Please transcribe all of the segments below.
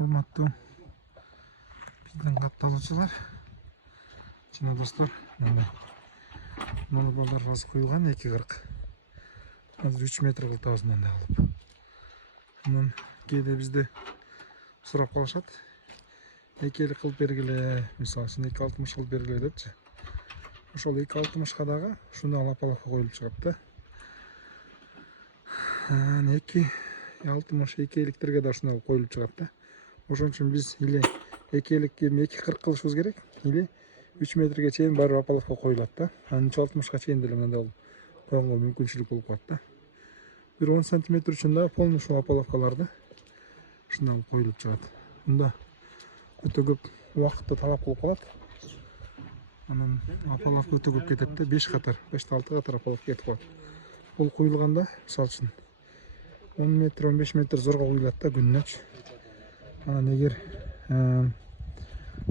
Урматтуу биздин катталуучулар, жана достор, мындай балдар аз куюлган 2,40. Азыр 3 метр кылтабыз мындай кылып. Анан кээде бизде сурап калышат. 2,50 кылып бергиле, мисалы үчүн 2,60 кылып бергиле депчи. Ошол 2,60ка дагы ушундай алапалап коюлуп чыгат да. 2,60, 2,50 да ушундай коюлуп чыгат да. Ошон үчүн биз или 2,50 2,40 кылышыбыз керек, или 3 метрге чейин баары апалапка коюлат да. Анан 3,60ка чейин деле мындай койгонго мүмкүнчүлүк болуп калат да. Бир 10 сантиметр үчүн да полный ушул апалапкаларды ушундай коюлуп чыгат. Мында өтө көп убакытты талап кылып калат. Анан апалапка өтө көп кетет да, 5 катар, 5-6 катар апалап кетип калат. Бул куюлганда, мисалы үчүн 10 метр, 15 метр зорго куюлат да күнүнөчү. Анан эгер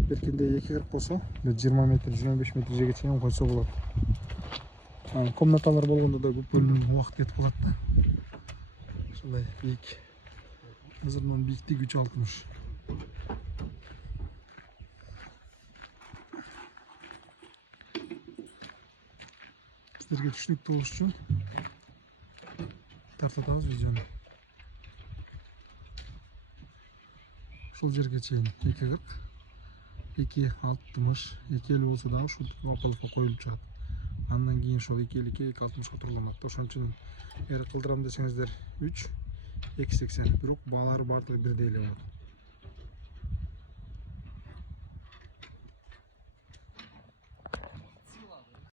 беркинде 2,40 болсо, 20 метр, 25 метр жерге чейин койсо болот. Комнаталар болгондо да көп бөлүнүп убакыт кетип калат да. Ушундай бийик. Азыр мунун бийиктиги 3,60. Сиздерге түшүнүктүү болуш үчүн тартатабыз видеону. Ушул жерге чейин 2,40, 2,60, 2,50 болсо дагы ушул апалапка коюлуп чыгат. Андан кийин ошол 2,50, 2,60ка туруланат да. Ошон үчүн эгер кылдырам десеңиздер 3, 2,80. Бирок баалары баардыгы бирдей эле болот.